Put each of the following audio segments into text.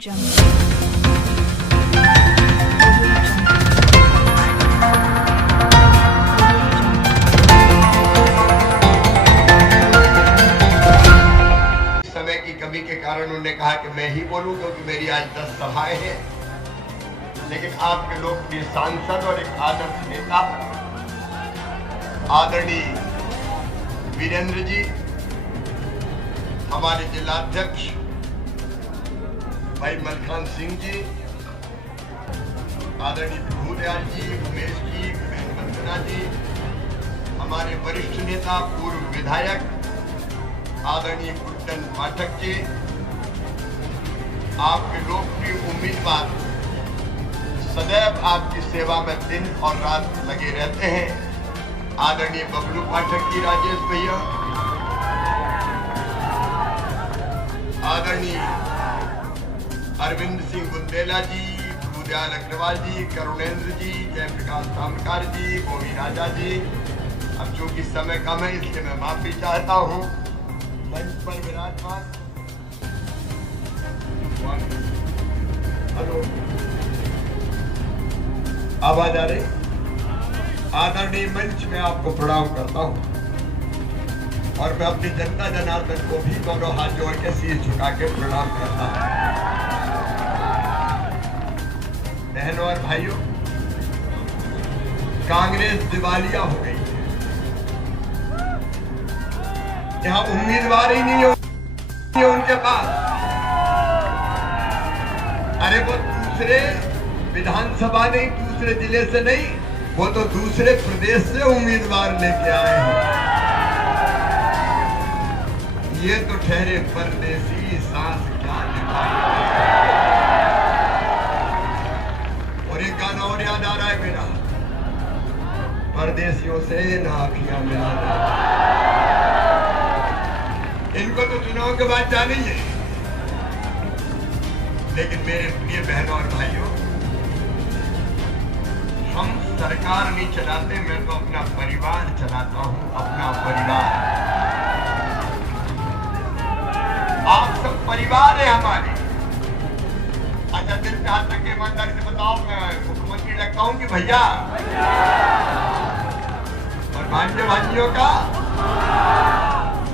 जंग समय की कमी के कारण उन्होंने कहा कि मैं ही बोलूं क्योंकि मेरी आज 10 सभाएं हैं। लेकिन आपके लोकप्रिय सांसद और एक आदर्श नेता आदरणीय वीरेंद्र जी, हमारे जिलाध्यक्ष भाई मलखान सिंह जी, आदरणीय प्रभुदयाल जी, उमेश जी, बहन वंदना जी, हमारे वरिष्ठ नेता पूर्व विधायक आदरणीय कुट्टन पाठक जी, आपके लोकप्रिय उम्मीदवार सदैव आपकी सेवा में दिन और रात लगे रहते हैं, आदरणीय बबलू पाठक जी, राजेश भैया, आदरणीय अरविंद सिंह बुंदेला जी, प्रभुदयाल अग्रवाल जी, करुणेंद्र जी, जयप्रकाश तामकार जी, गोवी राजा जी। अब चूंकि समय कम है इसलिए मैं माफी चाहता हूँ। मंच पर विराजमान, हेलो, आवाज आ रही? आदरणीय मंच में आपको प्रणाम करता हूँ और मैं अपनी जनता जनार्दन को भी दोनों हाथ जोड़ के शीश झुका के प्रणाम करता हूँ। बहनों और भाइयों, कांग्रेस दिवालिया हो गई है। यहाँ उम्मीदवार ही नहीं है उनके पास। अरे वो दूसरे विधानसभा नहीं, दूसरे जिले से नहीं, वो तो दूसरे प्रदेश से उम्मीदवार लेके आए हैं। ये तो ठहरे परदेसी, सांस क्या निभाए। और एक गाना और याद आ रहा है मेरा, परदेसियों से ना अखियां मिलाना। इनको तो चुनाव के बाद जाने ही है। लेकिन मेरे प्रिय बहनों और भाइयों, हम सरकार नहीं चलाते, मैं तो अपना परिवार चलाता हूं, अपना परिवार। आप सब परिवार है हमारे। अच्छा, दिल पे हाथ रख के ईमानदारी से बताओ, मैं मुख्यमंत्री लगता हूं कि भैया? और भांजे भांजियों का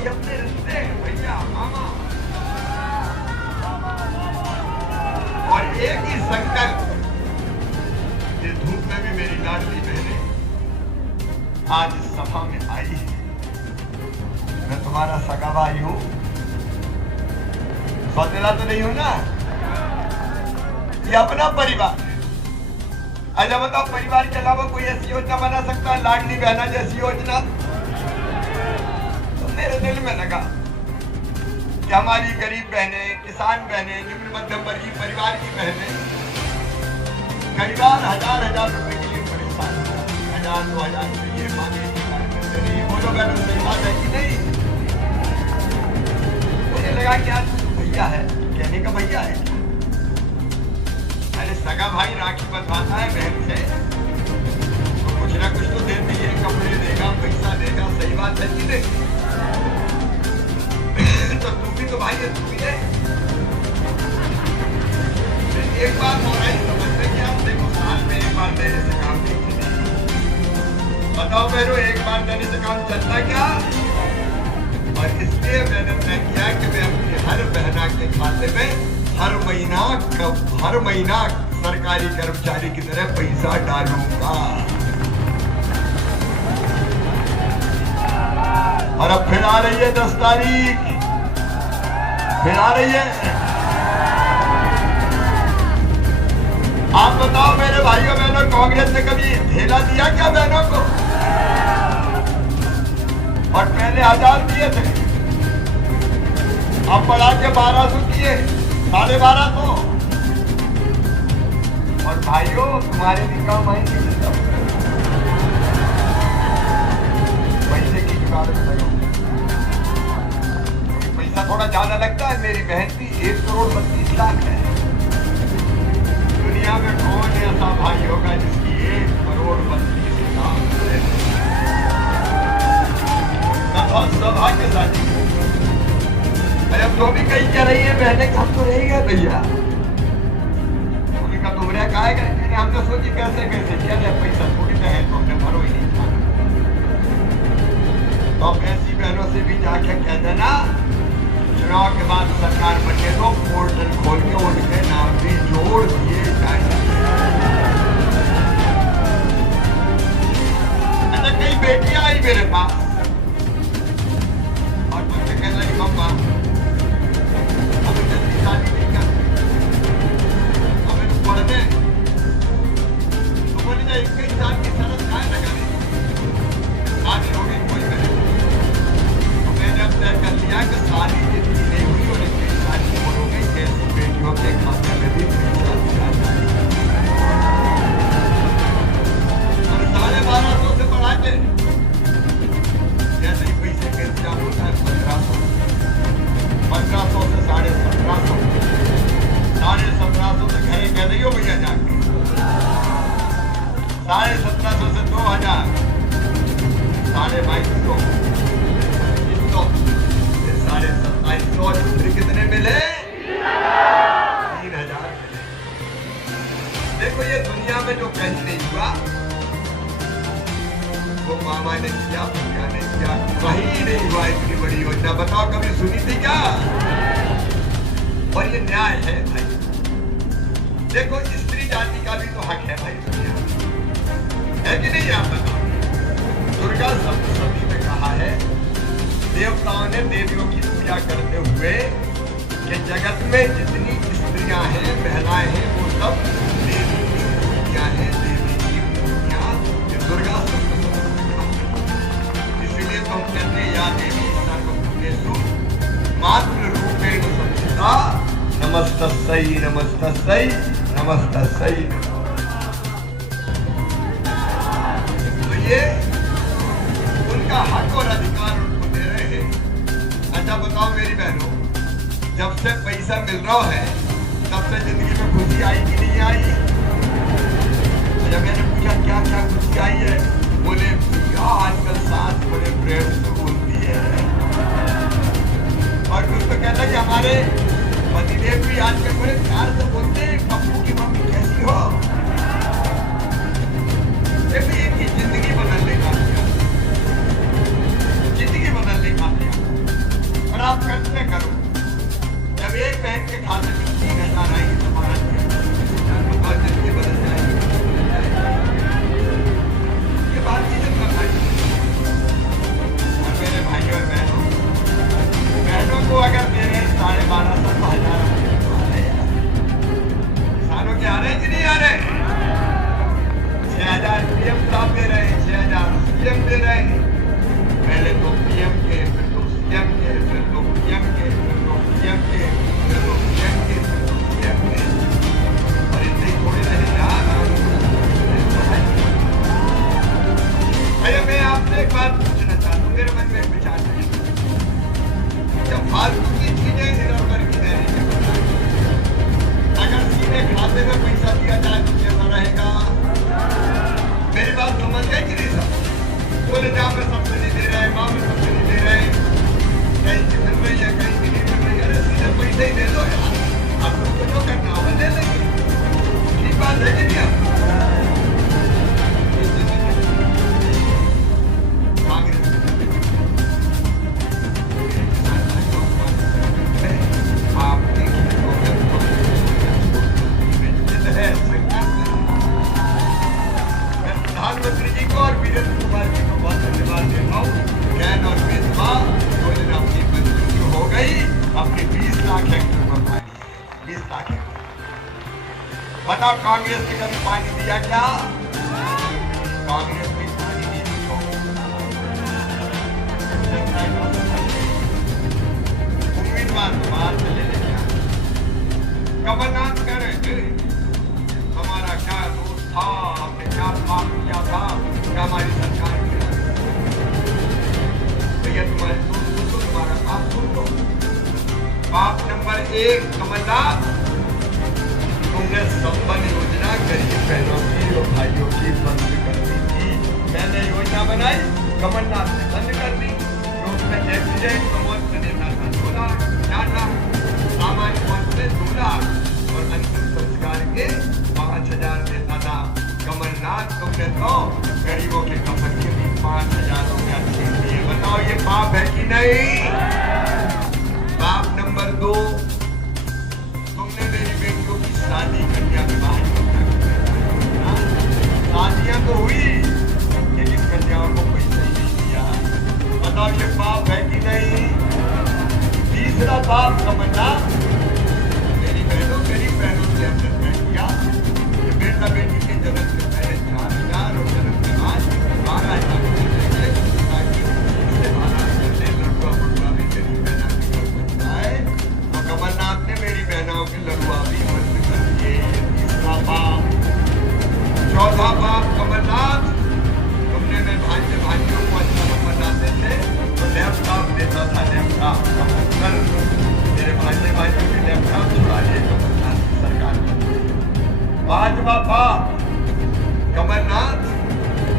ये अपने रिश्ते हैं, भैया मामा। और एक ही संकल्प, इस धूप में भी मेरी लाडली बहनें आज इस सभा में आई है। मैं तुम्हारा सगा भाई हूं, सौतेला तो नहीं हूं ना, ये अपना परिवार है। अच्छा बताओ, परिवार के अलावा कोई ऐसी योजना बना सकता है, लाडली बहना जैसी योजना? तो मेरे दिल में लगा कि हमारी गरीब बहनें, किसान बहनें, निम्न मध्यम वर्गीय परिवार की बहनें कई बार हजार रुपए के लिए परेशान, 1000-2000 रुपए ये मांगे। बोलो बहनों, सही बात है कि नहीं? मुझे लगा कि आज भैया है, कहने का भैया है। अरे सगा भाई राखी बंधवाता है बहन से तो कुछ ना कुछ तो देती है, कपड़े देगा, पैसा देगा, सही बात है कि नहीं? तो तू भी तो भाई है, तू भी दे। एक बात हो रही समझते कि आप देखो, साल में एक बार देने से काम नहीं चलता। बताओ बहनों, एक बार देने से काम चलता क्या? और इसलिए मैंने तय किया कि मैं अपनी हर बहना के खाते में हर महीना सरकारी कर्मचारी की तरह पैसा डालूंगा। और अब फिर आ रही है 10 तारीख, फिर आ रही है। आप बताओ मेरे भाइयों बहनों, कांग्रेस ने कभी ढेला दिया क्या बहनों को? और पहले 1000 दिए थे, अब बढ़ा के 1200 किए, 1250। और भाइयों, तुम्हारे भी काम आएंगे पैसे की जुगाड़ में लगो। पैसा थोड़ा ज्यादा लगता है। मेरी बहन की 1,32,00,000 है। दुनिया में कौन ऐसा भाई होगा जिसकी 1,32,00,000 है? मैं बहुत सौभाग्यशाली। अरे अब तो भी कहीं कह रही है बहने, हम तो रह गए भैया। में सोची कैसे कैसे किया जाए, पैसा थोड़ी ना है तो हमने भरो ही नहीं था। तो ऐसी बहनों से भी जाके कह देना चुनाव के बाद सरकार बने तो पोर्टल खोल के उनके नाम भी जोड़ दिए जाए। अच्छा कई बेटियां आई मेरे पास और मुझसे कह रही मम्मा हमें जल्दी शादी नहीं करनी, हमें तो पढ़ने तो बोली ना 21 साल की शरत काय लगानी, शादी हो गई कोई करे। तो मैंने अब तय कर लिया कि शादी जितनी नहीं हुई और 21 साल की हो गई ऐसी बेटियों के खाते में भी पैसा दिया जाए और 1250 से बढ़ा के जैसे ही पैसे का इंतजाम होता है 1500 से 1750, 1750 से घरे कह रही हो भैया जाके 1750 से 2000, 2250, 2750, फिर कितने मिले? 3000 मिले। देखो ये दुनिया में जो कहीं नहीं हुआ वो मामा ने किया, भैया ने किया, कहीं नहीं हुआ। इतनी बड़ी योजना बताओ कभी सुनी थी क्या? और ये न्याय है भाई। देखो स्त्री जाति का भी तो हक है भाई दुनिया में, है कि नहीं? आप बताओ। दुर्गा सप्तशती में कहा है देवताओं ने देवियों की पूजा करते हुए कि जगत में जितनी स्त्रियां हैं, महिलाएं हैं, वो सब देवी की मूर्तियां हैं, देवी की मूर्तियां। दुर्गा सप्तशती में कहा, इसलिए तो हम कहते हैं या देवी सर्वभूतेषु मातृ रूपेण संस्थिता नमस्तस्यै नमस्तस्यै नमस्तस्यै। तो ये उनका हक और अधिकार उनको दे रहे हैं। अच्छा बताओ मेरी बहनों, जब से पैसा मिल रहा है तब से जिंदगी में खुशी आई कि नहीं आई? जब मैंने पूछा क्या क्या खुशी आई है, बोले भैया आजकल सास बड़े प्रेम से बोलती है। और कुछ तो कहता कि हमारे पतिदेव भी आजकल बड़े प्यार से बोलते हैं पप्पू की मम्मी कैसी हो। इनकी जिंदगी बदलने का, जिंदगी बदलने का और आप करते करो। जब एक बहन के खाते में 3000 आएगी तुम्हारा जिंदगी बदल जाएगी। ये बात चीजें करना चाहिए। और मेरे भाइयों और बहनों को अगर मेरे 12,500 किसानों के आ रहे कि नहीं आ रहे? 6000 पीएम साहब दे रहे हैं, 6000 सीएम दे रहे हैं। पहले तो पीएम के, फिर तो सीएम के, फिर तो पीएम के, फिर तो पीएम के, फिर तो पीएम के, फिर तो पीएम के। और इतने ही थोड़े रहे यार। भैया मैं आपसे एक बात पूछना चाहता हूँ, मेरे मन में एक विचार है। जब फालतू की चीजें इधर उधर की देने के बजाय अगर सीधे खाते में पैसा दिया जाए तो कैसा रहेगा? मेरी बात समझ गए कि नहीं? सब बोले जहाँ में सब्सिडी दे रहे हैं, वहाँ में सब्सिडी दे रहे हैं, कहीं की मिल रही है, कहीं की नहीं मिल रही है। अरे सीधे पैसे ही दे दो यार, आप उसको जो करना होगा दे देंगे। ठीक बात है कि नहीं? प्रधानमंत्री जी को और वीरेंद्र कुमार जी को बहुत धन्यवाद देता हूँ। कैन और बेतवा योजना अपनी मंजूरी हो गई, अपनी 20 लाख हेक्टेयर पर पानी, 20 लाख हेक्टेयर। बताओ कांग्रेस ने कभी पानी दिया क्या? कांग्रेस ने पानी नहीं दिया। उम्मीदवार बाहर से ले लेके आए, कमलनाथ कह रहे थे हमारा क्या दोस्त था, हमने क्या काम किया था, क्या हमारी सरकार किया। भैया तुम्हारे दोस्त सुन, तुम्हारा काम सुन लो। बाप नंबर 1 कमलनाथ, तुमने संबल योजना गरीब बहनों की और भाइयों की बंद कर दी थी। मैंने योजना बनाई, कमलनाथ ने बंद कर दी। उसमें एक्सीडेंट प्रमोद में देता था 2 लाख, 4 लाख, सामान्य पहुंच में 2 लाख और अंतिम संस्कार के 5000 देता था। तुमने तो गरीबों के कफन के भी 5,000 रुपया छीन लिए। बताओ ये पाप है कि नहीं? पाप नंबर 2, तुमने मेरी बेटियों की शादी कन्या विवाह योजना, शादियां तो हुई लेकिन कन्याओं को पैसा ही नहीं दिया। बताओ ये पाप है कि नहीं? तीसरा पाप समझना, मेरी बहनों गरीब बहनों से हमने तय किया कि बेटा बेटी के जन्म से पहले 4,000 और जन्म के बाद 12,000 रुपये देंगे ताकि इससे महाराज करने लड़ुआ बुढ़वा भी गरीब बहना के घर बच जाए। तो कमलनाथ ने मेरी बहनों के लड़ुआ भी बंद कर दिए। ये तीसरा पाप। चौथा पाप कमलनाथ, तुमने में भाइयों को अच्छा नंबर लाते थे तो लैपटॉप देता था, लैपटॉप मेरे भाइयों के लैपटॉप छुड़ा लिए कमलनाथ की सरकार ने। पांचवा पाप कमलनाथ,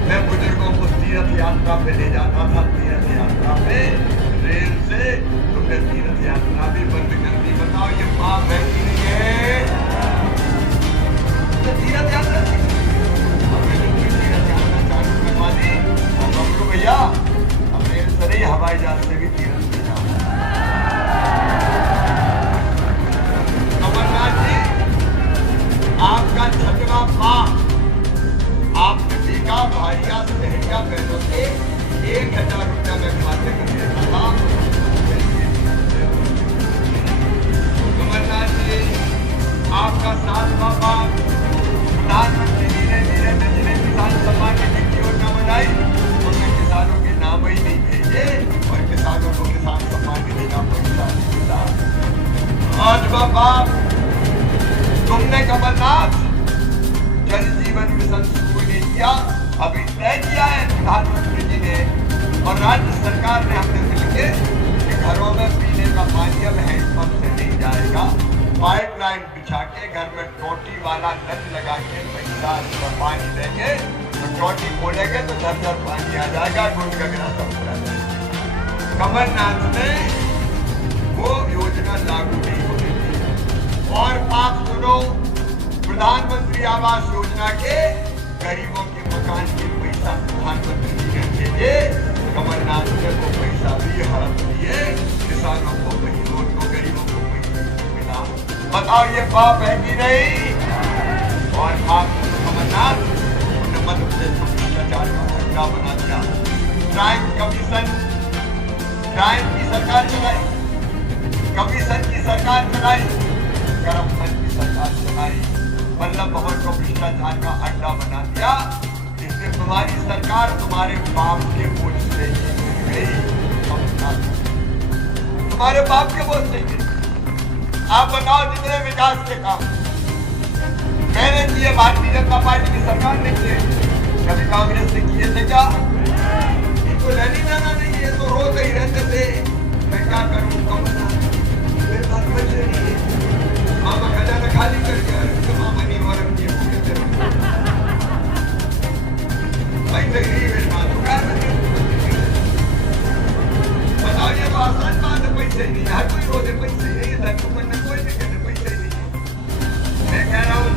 मैं बुजुर्गों को तीर्थ यात्रा पे ले जाता था, तीर्थ यात्रा पे रेल से, तुमने तीर्थ यात्रा भी बंद कर दी। बताओ ये पाप है कि नहीं है? तो तीर्थ यात्रा भैया अब रेल से नहीं हवाई जहाज से भी तीरथ ले जाओ। कमलनाथ जी, आपका छठवां पाप, आपने देखा भाइया सहरिया बहनों से 1,000 रुपया में खाते में देता था। कमलनाथ जी, आपका 7वां पाप, प्रधानमंत्री जी ने धीरे धीरे किसान सम्मान निधि योजना बनाई, किसानों के नाम ही नहीं भेजे और किसानों को किसान सम्मान निधि का पैसा नहीं मिला। 8वां पाप, तुमने कमलनाथ जल जीवन मिशन शुरू नहीं किया, अभी तय किया है प्रधानमंत्री जी ने और राज्य सरकार ने हमने मिलकर कि घरों में पीने का पानी अब हैंडपंप से नहीं जाएगा, पाइपलाइन बिछा के घर में टोटी वाला नल लगा के पैसा पानी देंगे, तो टोटी खोलेंगे तो झरझर पानी आ जाएगा, गुड़ गगरा सब पूरा जाएगा। कमलनाथ ने वो योजना लागू नहीं होने दी। और पाप सुनो, प्रधानमंत्री आवास योजना के गरीबों के मकान के पैसा प्रधानमंत्री जी ने भेजे, कमलनाथ ने वो पैसा भी हड़प लिए, किसानों को, महीनों को, गरीबों को पैसा मिला। बताओ ये पाप है कि नहीं? और पाप कमलनाथ मध्य प्रदेश को भ्रष्टाचार का अड्डा बना दिया। क्राइम कमीशन, क्राइम की सरकार चलाई, कमीशन की सरकार चलाई, करप्शन की सरकार चलाई, वल्लभ भवन को भ्रष्टाचार का अड्डा बना दिया। इससे तुम्हारी सरकार तुम्हारे बाप के बोझ से ही गई, तुम्हारे बाप के बोझ से गई। आप बताओ जितने विकास के काम मैंने किए, भारतीय जनता पार्टी की सरकार ने किए, कभी कांग्रेस ने किए थे क्या? इनको लेनी देना नहीं है, तो रोते ही रहते थे। मैं क्या करूं, मेरे पास बचे नहीं है, मामा खजाना खाली कर गया, मामा नहीं हो रही भाई गरीब है, बताओ ये तो आसान बात है, पैसे नहीं, हर कोई रोते पैसे नहीं, कोई भी कहते पैसे नहीं। मैं कह रहा हूँ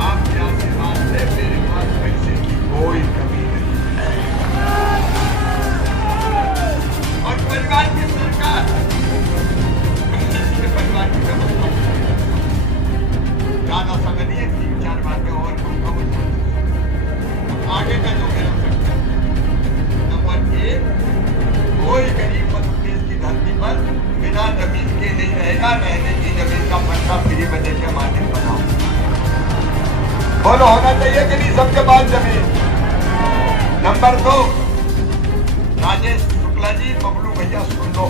आपके आशीर्वाद से मेरे पास पैसे की कोई कमी नहीं है। और परिवार की सरकार, परिवार की व्यवस्था ज्यादा समय नहीं है, 3-4 बातें और आगे का जो कह सकते हैं। नंबर 1, कोई गरीब मध्य प्रदेश की धरती पर बिना जमीन के नहीं रहेगा, रहने की जमीन का पट्टा फ्री में देकर मालिक बनाओ। बोलो होना चाहिए कि नहीं सबके पास जमीन? नंबर 2, राजेश शुक्ला जी, बबलू भैया सुन लो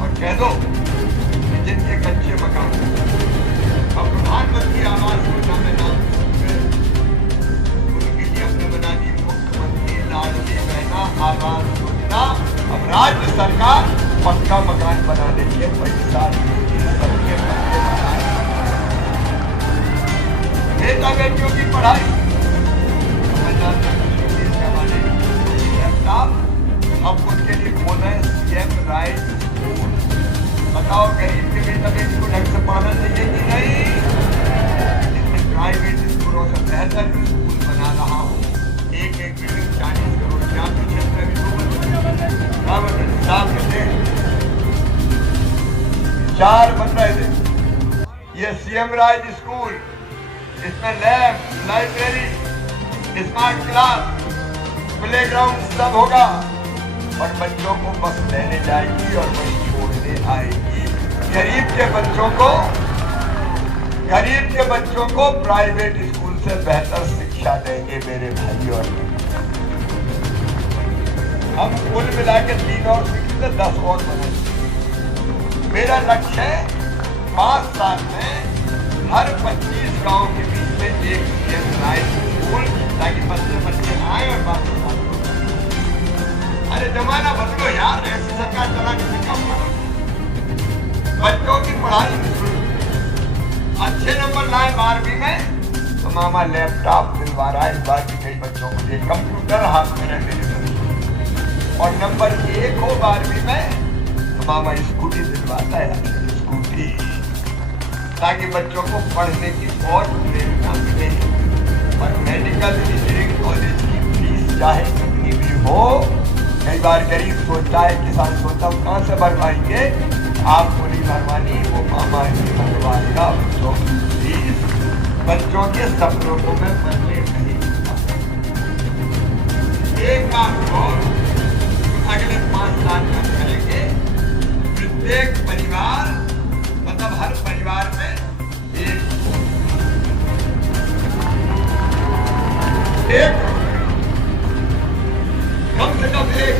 और कह दो कि जिनके कच्चे मकान अब प्रधानमंत्री आवास योजना में नाम उनके लिए हमने बना दी मुख्यमंत्री लाडली बहना आवास योजना। अब राज्य सरकार पक्का मकान बनाने के पैसा सबके पक्के मकान, बेटा बेटियों की पढ़ाई, अब उनके लिए खोला है सीएम राइट स्कूल। बताओ गरीब के बेटा बेटी को ढंग से पढ़ना चाहिए कि नहीं? प्राइवेट स्कूलों से बेहतर स्कूल बना रहा 4 बन रहे थे। ये सीएम राज स्कूल, इसमें lab, library, smart class, playground सब होगा और बच्चों को बस लेने जाएगी और वही छोड़ने आएगी। गरीब के बच्चों को प्राइवेट स्कूल से बेहतर शिक्षा देंगे मेरे भाई। और हम कुल मिला के 3 और से 10 और बनेंगे। मेरा लक्ष्य है 5 साल में हर 25 गांव के बीच में एक स्कूल, ताकि बच्चे आए और वापस आए। अरे जमाना बदलो यार, ऐसी सरकार चलाने से कम करो। बच्चों की पढ़ाई अच्छे नंबर लाए 12वीं में तो मामा लैपटॉप दिलवा रहा है। बाकी कई बच्चों को ये कंप्यूटर हाथ में रहने देते। और नंबर 1 हो 12वीं में तो मामा स्कूटी दिलवाता है, स्कूटी, ताकि बच्चों को पढ़ने की और प्रेरणा मिले। और मेडिकल इंजीनियरिंग कॉलेज की फीस चाहे कितनी भी हो, कई बार गरीब सोचता है, किसान सोचता है कहाँ से भरवाएंगे, आपको नहीं भरवानी, वो मामा ही भरवाएगा बच्चों की फीस। बच्चों के सपनों को मैं बनने नहीं दूंगा। एक काम और अगले 5 साल तक करेंगे। प्रत्येक परिवार, मतलब हर परिवार में एक कम से कम एक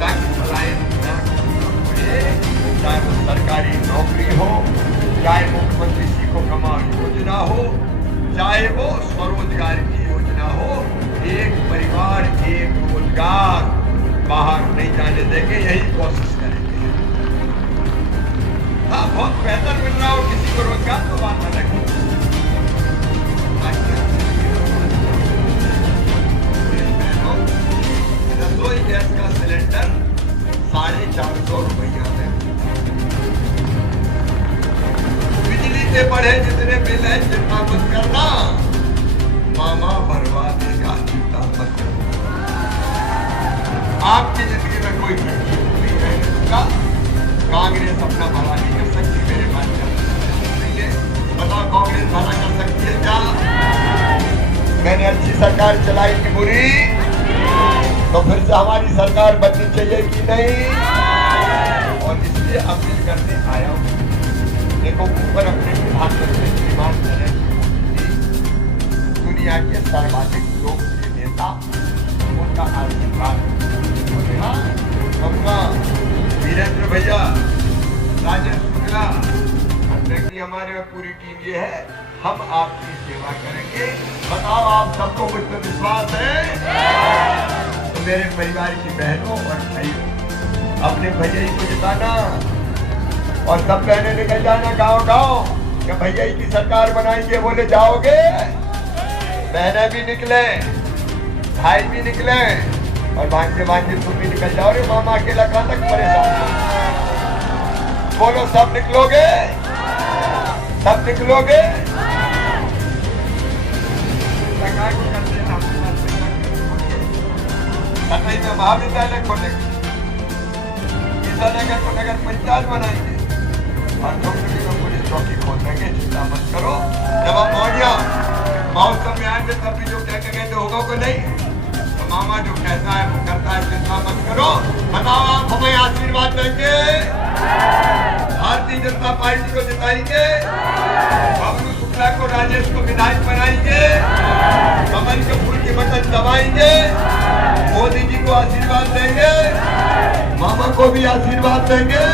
ताकि पलायन न पड़े, चाहे वो सरकारी नौकरी हो, चाहे मुख्यमंत्री जी को कमाओ योजना हो, चाहे वो स्वरोजगार की योजना हो। एक परिवार एक रोजगार, बाहर नहीं जाने देंगे, यही कोशिश करेंगे। हाँ, बहुत बेहतर मिल रहा हो किसी को रोजगार तो बात न रखें। रसोई गैस का सिलेंडर 450 रुपया में, बिजली के बढ़े जितने बिल है चिंता मत करना, मामा भरवा देगा, चिंता मत करना। आपकी जिंदगी में कोई नहीं रहने दूंगा। कांग्रेस अपना भला नहीं कर सकती, मेरे पास नहीं है। बताओ कांग्रेस भला कर सकती है क्या? मैंने अच्छी सरकार चलाई कि बुरी? तो फिर से हमारी सरकार बननी चाहिए कि नहीं? और इसलिए अपील करने आया हूँ। देखो, ऊपर अपने प्रधानमंत्री श्रीमान नरेंद्र मोदी, दुनिया के सर्वाधिक लोकप्रिय नेता, उनका आशीर्वाद वीरेंद्र भैया, राजेश शुक्ला, की हमारे पूरी टीम ये है, हम आपकी सेवा करेंगे। बताओ, आप सबको मुझ पर विश्वास है? तो मेरे परिवार की बहनों और भाइयों, अपने भैया को जिताना और सब बहने निकल जाना गांव-गांव कि भैया की सरकार बनाएंगे। बोले जाओगे? बहनें भी निकले, भाई भी निकले और भांजे तुम भी निकल जाओ। रे मामा अकेला कहां तक परेशान? बोलो, सब निकलोगे? सब निकलोगे? सरकार को करते हैं, सतई में महाविद्यालय खोलेंगे, ईसानगर को नगर पंचायत बनाएंगे और चौकी में पुलिस चौकी खोल देंगे। चिंता मत करो। जब हम महोत्सव में आएंगे तब भी जो कह के गए होगा को नहीं, तो मामा जो कहता है वो करता है। चिंता मत करो। बताओ, आप हमें आशीर्वाद देंगे? भारतीय जनता पार्टी को जिताएंगे? बबलू शुक्ला को, राजेश को विधायक बनाएंगे? कमल के फूल की बटन दबाएंगे? मोदी जी को आशीर्वाद देंगे? मामा को भी आशीर्वाद देंगे?